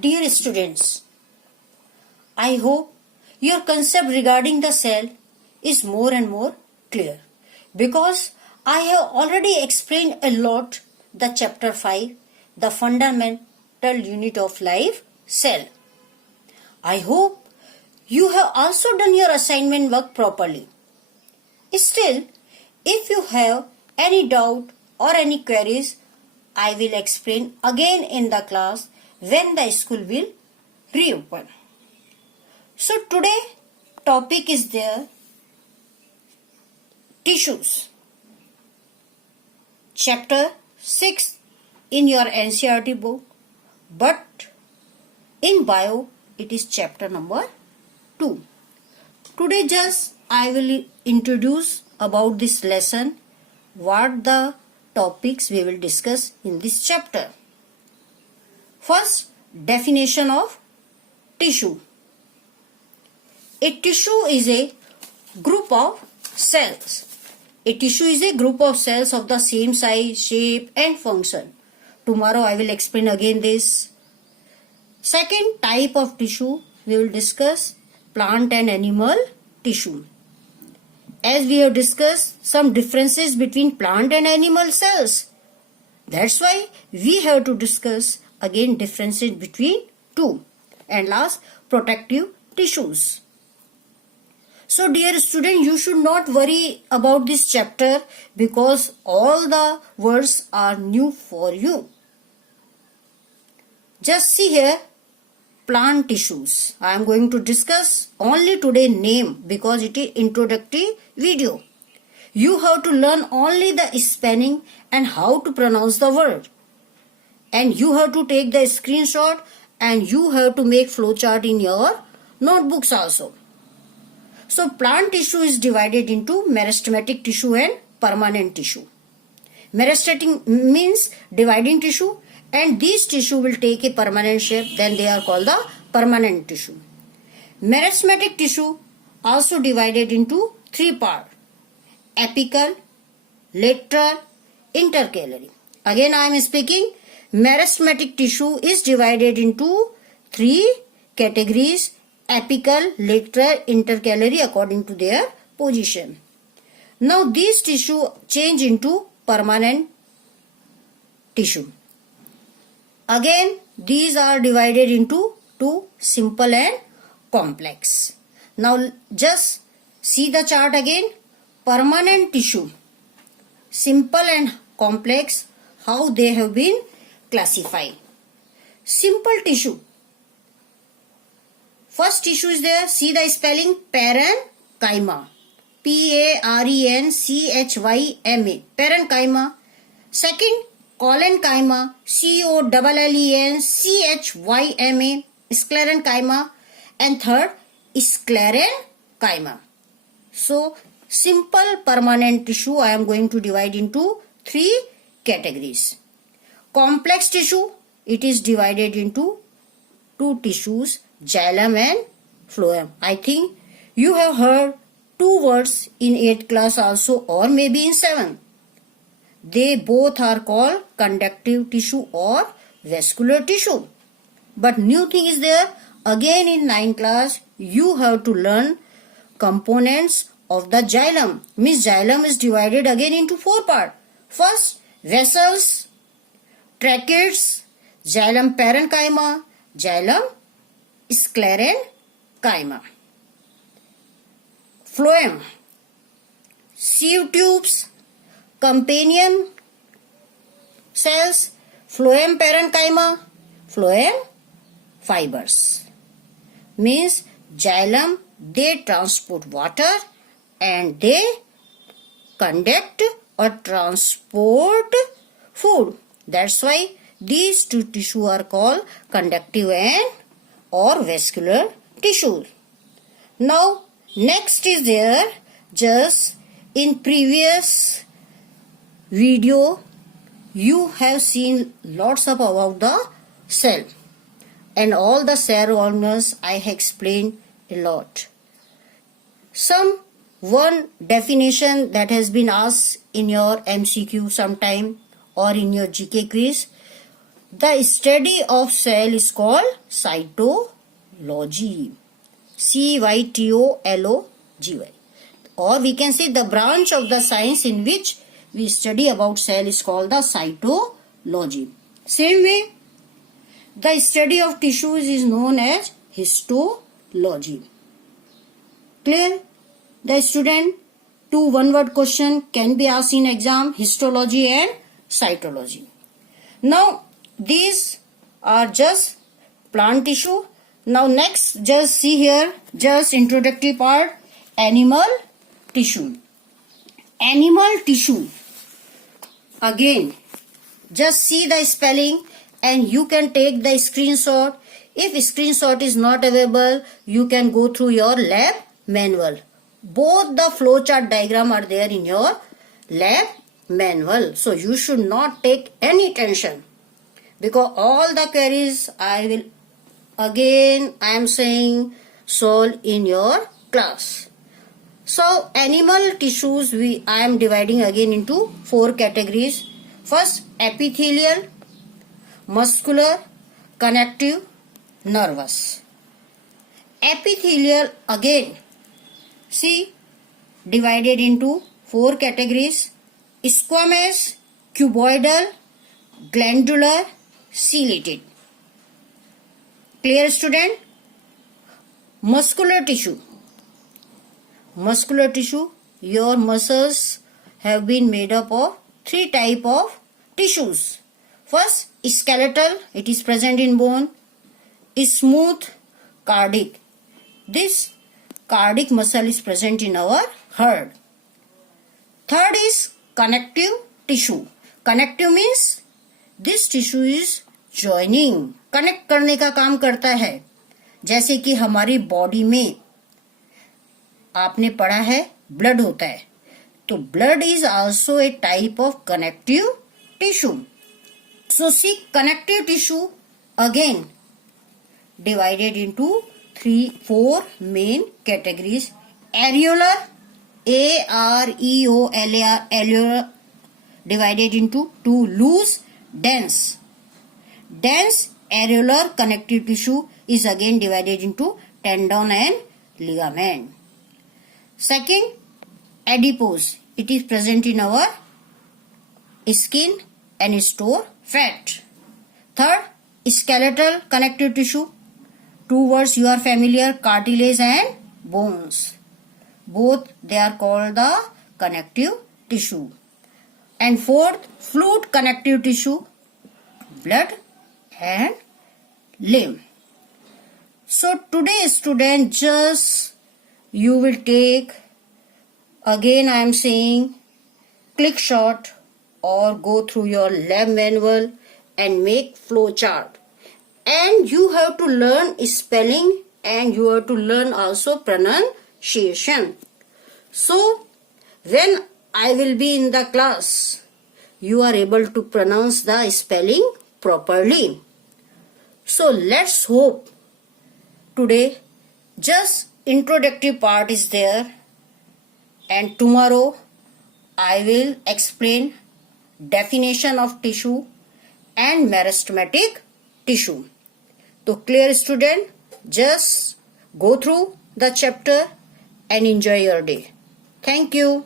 Dear students, I hope your concept regarding the cell is more and more clear because I have already explained a lot the chapter 5, the fundamental unit of life, cell. I hope you have also done your assignment work properly. Still, if you have any doubt or any queries, I will explain again in the class when the school will reopen. So today topic is there tissues. Chapter 6 in your NCERT book, but in bio it is chapter number 2. Today just I will introduce about this lesson, what the topics we will discuss in this chapter. First, definition of tissue. A tissue is a group of cells. A tissue is a group of cells of the same size, shape and function. Tomorrow I will explain again this. Second type of tissue we will discuss, plant and animal tissue. As we have discussed some differences between plant and animal cells. That's why we have to discuss again differences between two. And last, protective tissues. So dear student, you should not worry about this chapter because all the words are new for you. Just see here, plant tissues. I am going to discuss only today name because it is introductory video. You have to learn only the spelling and how to pronounce the word. And you have to take the screenshot and you have to make flowchart in your notebooks also. So plant tissue is divided into meristematic tissue and permanent tissue. Meristematic means dividing tissue, and these tissue will take a permanent shape, then they are called the permanent tissue. Meristematic tissue also divided into three parts: apical, lateral, intercalary. Again I am speaking, meristematic tissue is divided into three categories: apical, lateral, intercalary according to their position. Now these tissue change into permanent tissue. Again these are divided into two, simple and complex. Now just see the chart again. Permanent tissue, simple and complex, how they have been classified. Simple tissue. First tissue is there, see the spelling, parenchyma. P-A-R-E-N-C-H-Y-M-A. Parenchyma. Second, collenchyma. C-O-L-L-E-N-C-H-Y-M-A. Sclerenchyma. And third, sclerenchyma. So, simple permanent tissue I am going to divide into three categories. Complex tissue, it is divided into two tissues, xylem and phloem. I think you have heard two words in 8th class also, or maybe in 7th. They both are called conductive tissue or vascular tissue. But new thing is there, again in 9th class you have to learn components of the xylem. Means xylem is divided again into four parts. First, vessels, tracheids, xylem parenchyma, xylem sclerenchyma. Phloem, sieve tubes, companion cells, phloem parenchyma, phloem fibers. Means xylem, they transport water and they conduct or transport food. That's why these two tissues are called conductive and or vascular tissues. Now next is there, just in previous video you have seen lots of about the cell and all the cell organelles I have explained a lot. Some one definition that has been asked in your MCQ sometime or in your GK quiz, The study of cell is called cytology. Cytology. Or we can say the branch of the science in which we study about cell is called the cytology. Same way, the study of tissues is known as histology. Clear? The student, 2 one-word question can be asked in exam, histology and cytology. Now, these are just plant tissue. Now next, just see here, just introductory part, animal tissue. Animal tissue. Again, just see the spelling and you can take the screenshot. If screenshot is not available, you can go through your lab manual. Both the flowchart diagram are there in your lab manual. So you should not take any tension, because all the queries I am saying solve in your class. So animal tissues I am dividing again into 4 categories. First, epithelial, muscular, connective, nervous. Epithelial again, see, divided into 4 categories: squamous, cuboidal, glandular, ciliated. Clear, student? Muscular tissue. Muscular tissue, your muscles have been made up of 3 types of tissues. First, skeletal, it is present in bone. Smooth, cardiac. This cardiac muscle is present in our heart. Third is connective tissue. Connective means this tissue is joining. Connect करने का काम करता है. जैसे कि हमारी body में आपने पढ़ा है ब्लड होता है, तो blood is also a type of connective tissue. So see connective tissue again divided into 4 main categories. Areolar, A-R-E-O-L-A-R, areolar, divided into 2. Loose, dense. Dense areolar connective tissue is again divided into tendon and ligament. Second, adipose. It is present in our skin and store fat. Third, skeletal connective tissue. 2 words you are familiar, cartilage and bones. Both they are called the connective tissue. And fourth, fluid connective tissue, blood and limb. So today, student, just you will take, again I am saying, click shot or go through your lab manual and make flow chart. And you have to learn spelling and you have to learn also pronunciation. So when I will be in the class, you are able to pronounce the spelling properly. So let's hope today just introductory part is there, and tomorrow I will explain definition of tissue and meristematic tissue. So clear, student? Just go through the chapter and enjoy your day. Thank you.